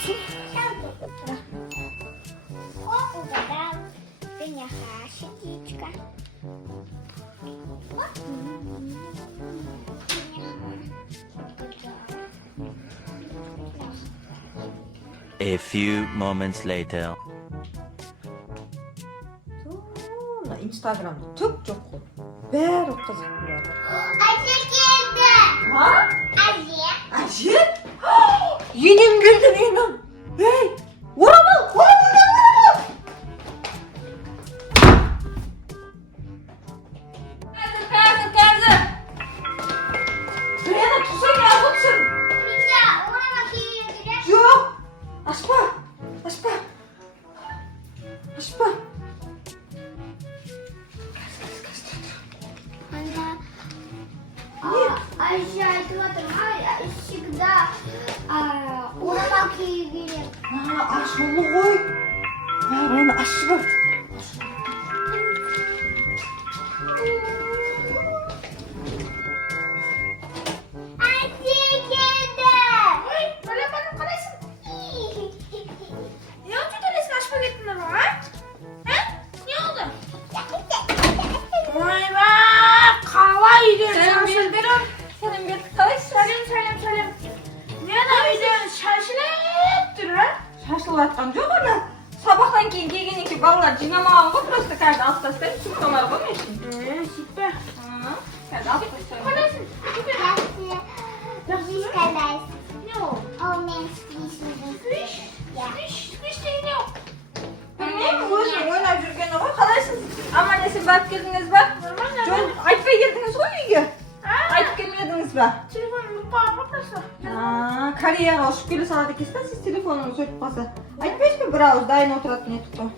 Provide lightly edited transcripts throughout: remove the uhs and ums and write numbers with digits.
болсын. Угадал. Пеняха, щетичка. A few moments later. Instagram'da түк жоқ қой. Бәрі қызық бәрі. Әже келді. Ha? Әже. Әже? Енем келді енем. Ей, орамал, орамал. Қазір. Сірені тұрсаң ағытсың. Пеня, орама киюге керек. Жоқ, ашпа. Әже айтып отыр, всегда орама киюге керек. Ашулы ғой. Оны ашып. Әже келді. Ой, бәлем қалайсың? Не oldu telesini açma gittin ama ha? Ne oldu? Vay be, қалай үйден шашылдырып. Сенің бет қалайсың? Сәлем. Не ана үйден шашылып тұр, а? Шашылып жатқан жоқ ана. Сабақтан кейін келгеннен кейін балалар жинамаған ғой, просто қазір алып тастаймын. Сумкалар ғой мен үшін. Сөйтпе. Қазір алып тастаймын. Қалайсың? Жақсы қалайсың. Не ол? Ал мен сквишімді. Сквиш деген не ол? Білмеймін, өзім ойнап жүргені ғой. Қалайсыз? Аман есен барып келдіңіз ба? Нормально. Жөн айтпай келдіңіз ғой үйге. Айтып келмедіңіз ба? Телефонымды ұмытпаған ба просто? Кореяға ұшып келе салады екенсіз ба, сіз телефоныңыз өтіп қалса. Айтпайсыз ба, бір ауыз дайын отыратын едік қой.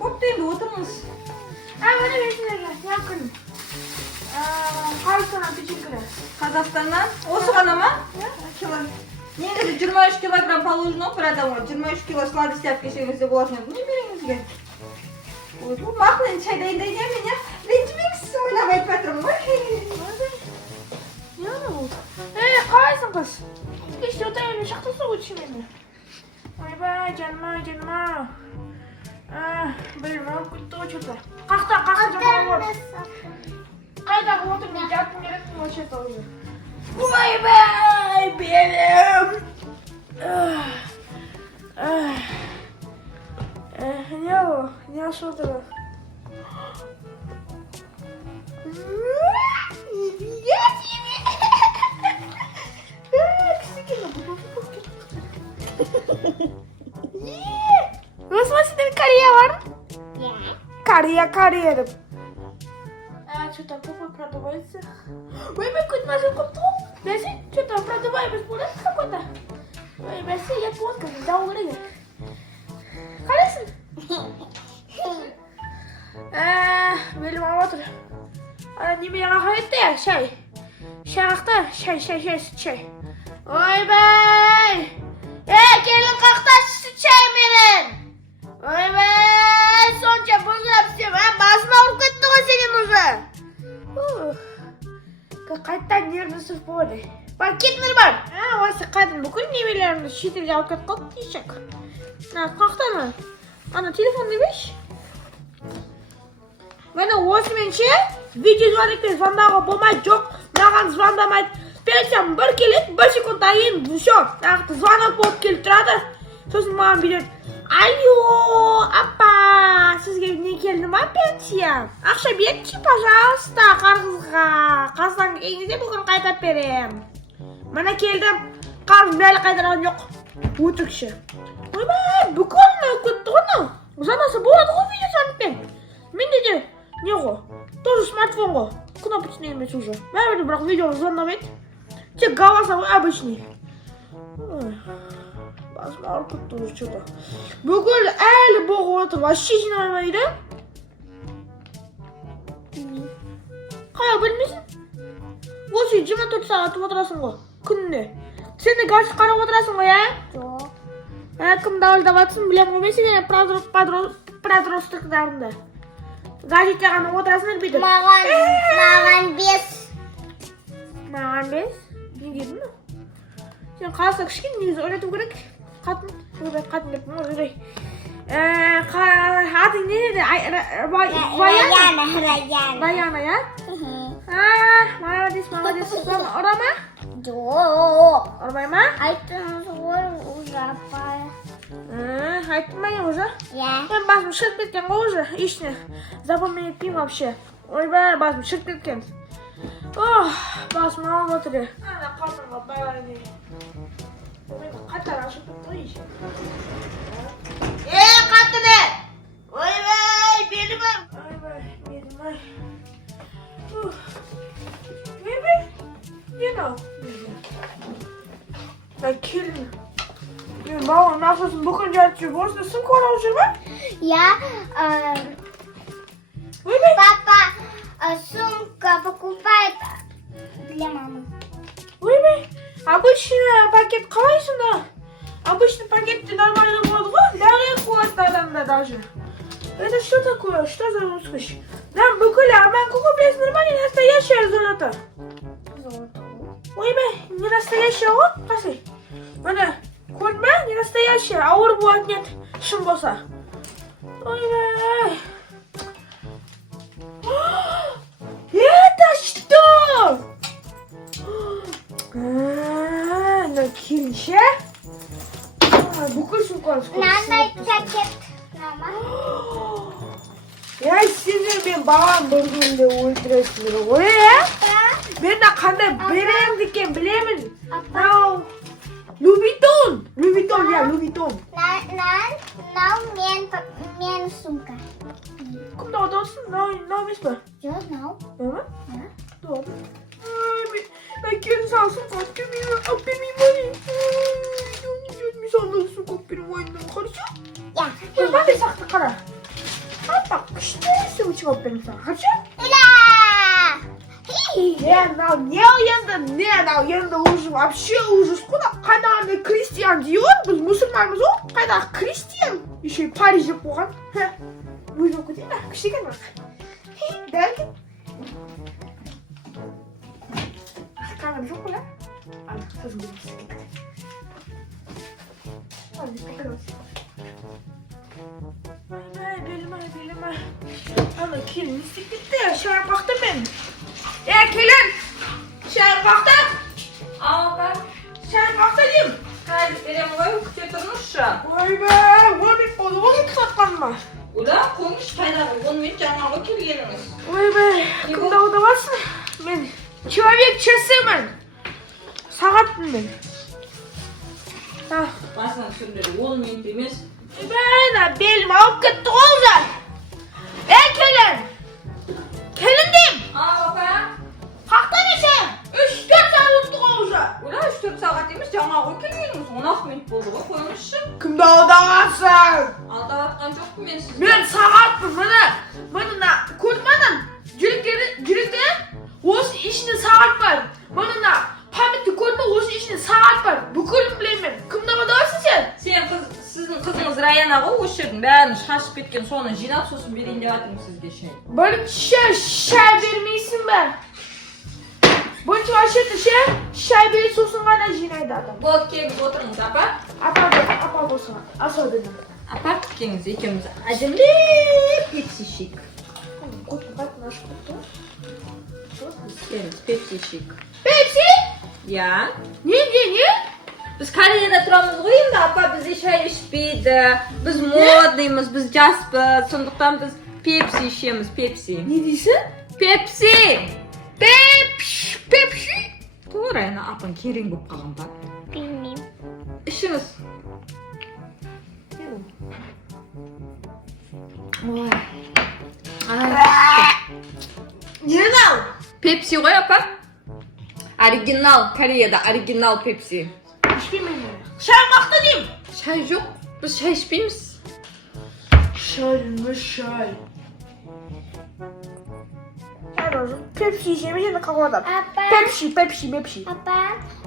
Бопты енді отырыңыз. Міне мен сіздерге якын. Қазақстаннан печенькелер. Қазақстаннан осы ғана ма? Негізі 23 килограмм положено бір адамға. 23 кило сладости алып келсеңіз де болатын еді. Не беріңізге? Бұл мақұл енді шай дайындайды мен, ренжімеңіз, ойлап айтып жатырмын ғой. Не болды? Қалайсың қыз? Кеште отырайын, шақтаса өтші мені. Ойбай, жаным. Білмем, күтті ғой что-то. Қақта жаман бар. Қайдағы отыр, мен жатқым келетін вообще-то уже. Ойбай, белім. Не ол? Не ашып отыр? Осма сендер Корея бар? Корея деп. Что-то попа продавается. Ой, какой-то машин купил. Бәсе, что-то продавай бесплатно какой-то. Ой, бәсе, я плотка, да, угрыли. Қалайсың? Белім алып отыр. Неме қақайтты я, шай. Шай қақта, шай. Ойбай! Келін қақта сүт шай менен. Ойбай! Сонша бұзылап істем, басым ауырып кетті ғой сенен уже. Қайттан нервнысыз болды. Пакетіңдер бар. Осы қадым бүкіл немелерімді шетелге алып кетіп қалды дейшек. Қақтан ана телефонды берші. Мені осыменше видеозвоникпен звондауға болмайды, жоқ, маған звондамайды. Берсем бір келеді, бір секундтан кейін все, нақты звонок болып келіп тұрады. Сосын маған береді. Алло, апа, сізге не келді ма пенсия? Ақша берші, пожалуйста, қарызға. Қаздан келгенде бүгін қайтарып берем. Мына келдім, қарыз бәрі қайтарған жоқ. Өтірікші. Ойбай, бүкіл өтті ғой. Жанасы болады ғой видеозвонокпен. Менде де не ғой? Тоже смартфон ғой. Кнопочный емес уже. Бәрібір бірақ видео звондамайды. Тек голосовой обычный. Басым ауырып кетті уже что-то. Бүкіл әлі боғып отыр, вообще жинамайды. Қалай білмейсің? Осы 24 сағат отырасың ғой, күніне. Сен де газет қарап отырасың ғой, Жоқ. Кім дауылдап жатсың, білем ғой, мен сен подростықтарында. Газетте ғана отырасың бүйді. Маған 5. Маған 5? Не келдің? Sen kalsa kışkın негізі öğretу gerek. Kadın деп öyle. Adın ne dedi? Rayana ya? Молодец. Sen orama? Жоқ. Ormay mı? Айттыңыз ғой уже апай. Ayttım ben ya уже. Иә. Ben basım шығып кеткен ғой уже. Ешне. Запомнить вообще. Ойбай, басым шығып кеткен. Басым алып отыр. Ана қалтаңға байлай. Қатар ашып қойшы. Қатыны! Ойбай, белім ай. Ойбай. Не мынау? Келін. Мен бауырым ақшасын бүкіл жатып жүріп, осында сумка алып жүр ма? Я Ойбай. папа сумка покупает для мамы. Ойбай. Обычный пакет қалай сонда? Обычный пакетте нормально болады ғой, лағай қуатты адамда даже. Это что такое? Что за роскошь? Нам бүкіл аманку купляйсыңдар ма, не настоящее золото? Ойбай, не настоящее ғой? Қасай. Мына, көрдің ба? Не настоящее, ауыр болады нет, шын болса. Ойбай. Это что? На келінше? Бүкіл сумканы Мынандай пакет. Мама. Сендер мен бағам бір күнде өлтіресіңдер ғой, Мен де қандай беремін екен білемін. Мынау Лувитон, я Лувитон. Мынау мен сумка. Кімді отырсың? Мынау емес па? Жоқ, мынау. Ма? Doğru. Ben kendi sağsın kalkmıyor. Benim var. Misalda su kopyonu oyundan karışıyor. Ya. Ben de saklı kara. Bak işte su çıkıp benim sana karışıyor. Ne uyandı ужас. Вообще ужас. Қайда Кристиан диyor. Біз мұсылманбыз ғой. Қайда Кристиан. Еще и Парижде болған. Өзің көтейін бе? Кішігін бақ. Дәл кет. Kanka bir çok kolay. Al, kızım benim. Hadi bakalım. Belim ay. Ana kelin istiklikte ya. Şahar baktım ben. Kelin. Şahar baktım. Aa, Şahar baktım diyeyim. Hadi verem koy, küte тұрмышшы. Ой be, 12 болды. 12 сатқан ба? Ода қоңыш қайдағы, онымен жаңағы келгеніңіз. Ой be, кімді ода барсың? Мен человек часымын. Сағатпын мен. Басынан түсірілері 10 минут емес. Ана белім ауып кетті ғой уже. Келін. Келін деймін. Апа. Қақта неше? 3-4 сағат өтті ғой уже. Ода 3-4 сағат емес, жаңағы келгеніңіз. 16 минут болды ғой, қойыңызшы. Кімді алдағансың? Алдаватқан жоқпын мен сізді. Мен сағатпын, мына көрдім жүректе осы ішінде сағат бар. Мына памятты көрдің, осы ішінде сағат бар. Бүкілін білемін. Кімді алдағансың сен? Сіздің қызыңыз Раяна ғой, осы жердің бәрін шашып кеткен, соны жинап, сосын берейін деп жатырмын сізге шай. Бірінші шай бермейсің бе? Бірінші вообще шай беріп сосын ғана жинайды адам. Болды, келіп отырыңыз, апа. Апа болсын. Асаудың. Апа, келіңіз, екеуміз әдемілеп пепсишик. Қатын ашып кетті. Келіңіз, пепсишик. Пепси? Я. Не? Біз Кореяда тұрамыз ғой енді, апа бізде шай ішпейді. Біз модныймыз, біз жаспыз, сондықтан біз пепси ішеміз, пепси. Не дейсің? Пепси! Пепси? Тура, ана апан керең болып қалған ба? Білмеймін. Ішіңіз. Не мынау? Пепси ғой, апа? Оригинал, Кореяда оригинал пепси. İçmeyeyim ben. Şay baktı diyeyim. Шай жоқ, біз шай ішпейміз. Şay. Pepsi içemeyeceğim kakaodan. Pepsi. Папа,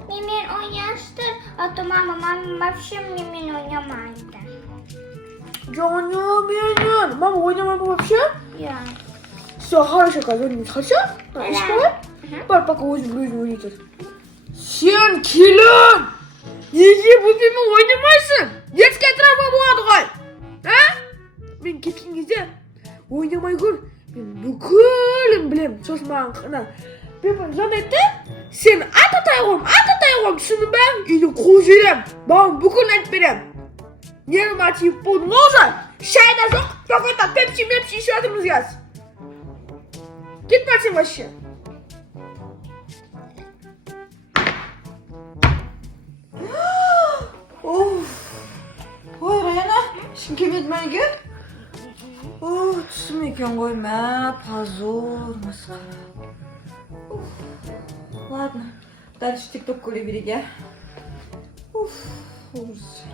немен ойнайсыздар, а то мама вообще немен ойнамайды. Canım. Mama oynamam вообще? Я. Все, хорошо, казалось. Хорошо? Ішкі? Бар, пока өзім ойнайтын. Сен келін! Nega bu filmni o'ynamaysan? Детский atrofga bo'ladi qo'y. Ha? Men ketgingizda o'ynamay ko'r. Men bukulim bilaman. Shoshmang. Ben zannetti. Sen atatayg'om, tushundingmi? Ini qo'shiram. Ben bukun aytib berem. Nermati podnoza. Shayda yo'q. Какой-то Pepsi еще одну взять. Ketmasin вообще. Of. Voy Rayana, ishim kelmaydi menga. Tushim ekan qo'yma, позор, masxara. Ладно, дальше TikTok ko'raverdik. Ужас.